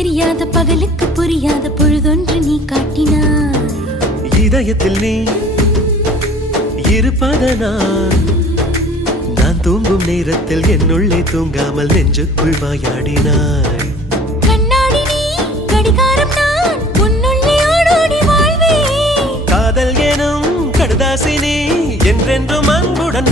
தெரியாத பகலுக்கு புரியாத பொழுதொன்று நீ காட்டினாய். இதயத்தில் நீ இருப்பதனால் நான் தூங்கும் நேரத்தில் என்னுள்ளே தூங்காமல் நெஞ்சுக்குள் வாயாடினாய். கண்ணாடி நீ கடிகாரம் நான் உன்னுள்ளே ஓடோடி வாழ்வே. காதல் எனும் கடுதாசி நீ என்றென்றும் அன்புடன்